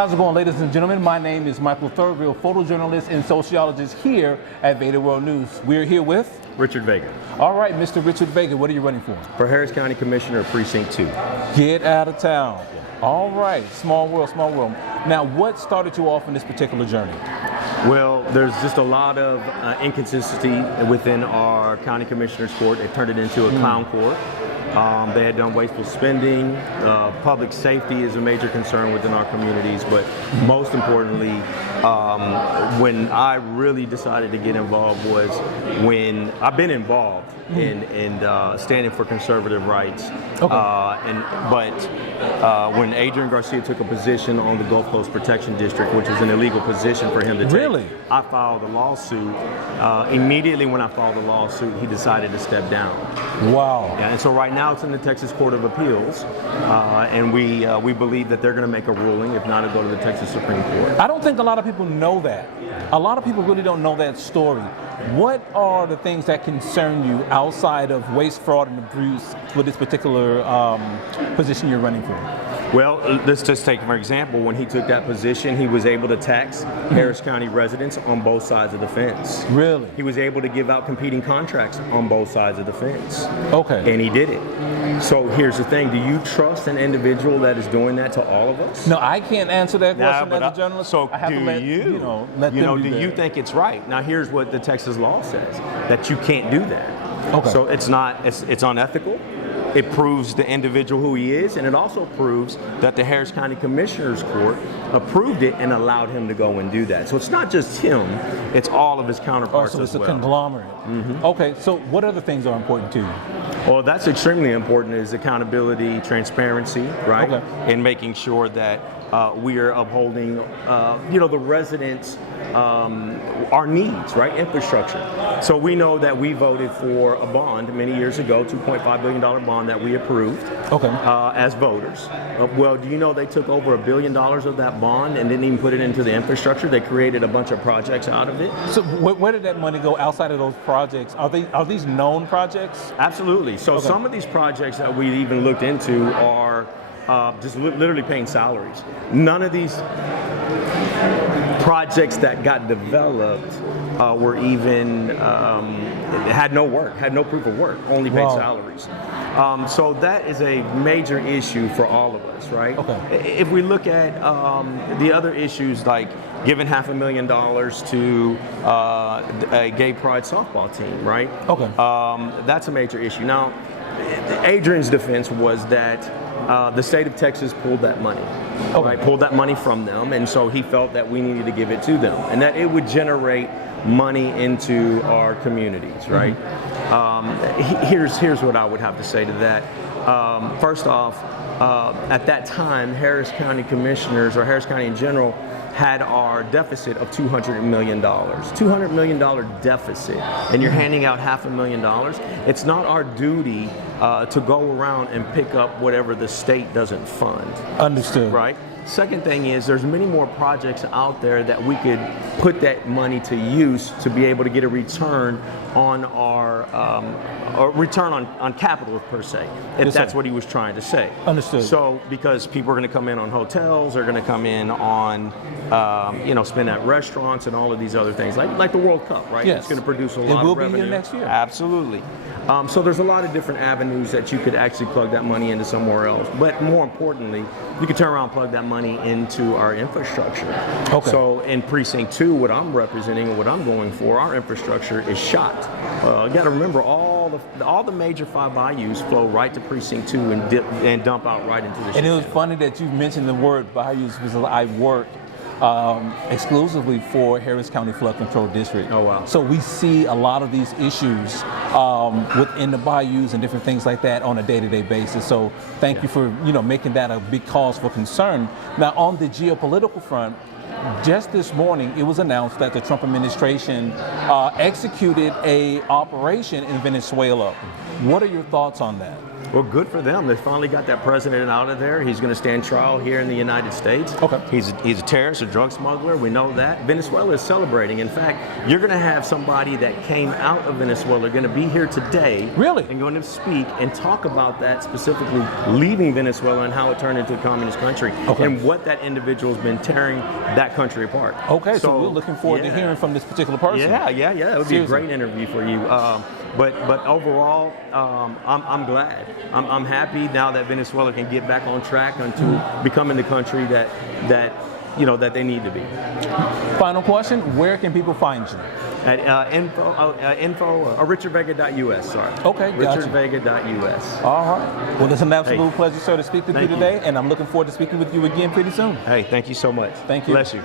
How's it going, ladies and gentlemen? My name is Michael Thurville, photojournalist and sociologist here at VEDA World News. We're here with Richard Vega. All right, Mr. Richard Vega, what are you running for? For Harris County Commissioner, Precinct 2. Get out of town. All right, small world, small world. Now, what started you off in this particular journey? Well, there's just a lot of inconsistency within our county commissioner's court. They turned it into a clown court. They had done wasteful spending. Public safety is a major concern within our communities, but most importantly, when I really decided to get involved was when I've been involved in standing for conservative rights. Okay. But when Adrian Garcia took a position on the Gulf Coast Protection District, which was an illegal position for him to take, really? I filed a lawsuit. Immediately when I filed the lawsuit, he decided to step down. Wow. Yeah, and so right now it's in the Texas Court of Appeals, and we believe that they're going to make a ruling. If not, it'll go to the Texas Supreme Court. I don't think a lot of people know that. A lot of people really don't know that story. What are the things that concern you outside of waste, fraud, and abuse with this particular position you're running for? Well, let's just take, for example, when he took that position, he was able to tax Harris County residents on both sides of the fence. Really? He was able to give out competing contracts on both sides of the fence. Okay. And he did it. So here's the thing. Do you trust an individual that is doing that to all of us? No, I can't answer that question but as a journalist. So I have to let do you think it's right? Now here's what the Texas law says, that you can't do that. Okay. So it's unethical. It proves the individual who he is, and it also proves that the Harris County Commissioner's Court approved it and allowed him to go and do that. So it's not just him, it's all of his counterparts so it's as well. a conglomerate. Okay, so what other things are important to you? Well, that's extremely important, is accountability, transparency, right? Okay. And making sure that we are upholding, the residents' our needs, right? Infrastructure. So we know that we voted for a bond many years ago, $2.5 billion bond that we approved as voters. Well, do you know they took over $1 billion of that bond and didn't even put it into the infrastructure? They created a bunch of projects out of it. So where did that money go outside of those projects? Are these known projects? Absolutely. So some of these projects that we even looked into are just literally paying salaries. None of these projects that got developed were even had no work, had no proof of work, only paid salaries. So that is a major issue for all of us, right? Okay. If we look at the other issues, like giving $500,000 to a gay pride softball team, right? Okay. That's a major issue. Now, Adrian's defense was that the state of Texas pulled that money, right? Pulled that money from them, and so he felt that we needed to give it to them, and that it would generate money into our communities, right? Here's what I would have to say to that. First off, at that time, Harris County commissioners, or Harris County in general, had our deficit of $200 million. $200 million deficit, and you're handing out $500,000. It's not our duty to go around and pick up whatever the state doesn't fund. Understood. Right? Second thing is, there's many more projects out there that we could put that money to use to be able to get a return on our or return on capital per se, if that's what he was trying to say. Understood. So because people are going to come in on hotels, they're going to come in on spend at restaurants and all of these other things, like the World Cup, right? Yes. It's going to produce a lot of revenue. It will be here next year. Absolutely. So there's a lot of different avenues that you could actually plug that money into somewhere else. But more importantly, you could turn around and plug that money into our infrastructure. Okay. So in Precinct 2, what I'm representing and what I'm going for, our infrastructure is shot. You got to remember, all the major 5 bayous flow right to Precinct 2 and dump out right into the. And it was funny that you mentioned the word bayous, because I worked exclusively for Harris County Flood Control District. Oh, wow. So we see a lot of these issues within the bayous and different things like that on a day-to-day basis. So thank you for making that a big cause for concern. Now, on the geopolitical front, just this morning, it was announced that the Trump administration executed an operation in Venezuela. What are your thoughts on that? Well, good for them. They finally got that president out of there. He's going to stand trial here in the United States. Okay. He's a terrorist, a drug smuggler. We know that. Venezuela is celebrating. In fact, you're going to have somebody that came out of Venezuela going to be here today. Really? And going to speak and talk about that, specifically leaving Venezuela and how it turned into a communist country, Okay. and what that individual's been tearing that country apart. Okay, so we're looking forward to hearing from this particular person. Yeah. It would be a Seriously. great interview for you. But overall, I'm glad. I'm happy now that Venezuela can get back on track into becoming the country that they need to be. Final question: where can people find you? At richardvega.us. Sorry. Okay, gotcha. richardvega.us. All right. Well, it's an absolute pleasure, sir, to speak with you Thank you. today, and I'm looking forward to speaking with you again pretty soon. Hey, thank you so much. Thank you. Bless you.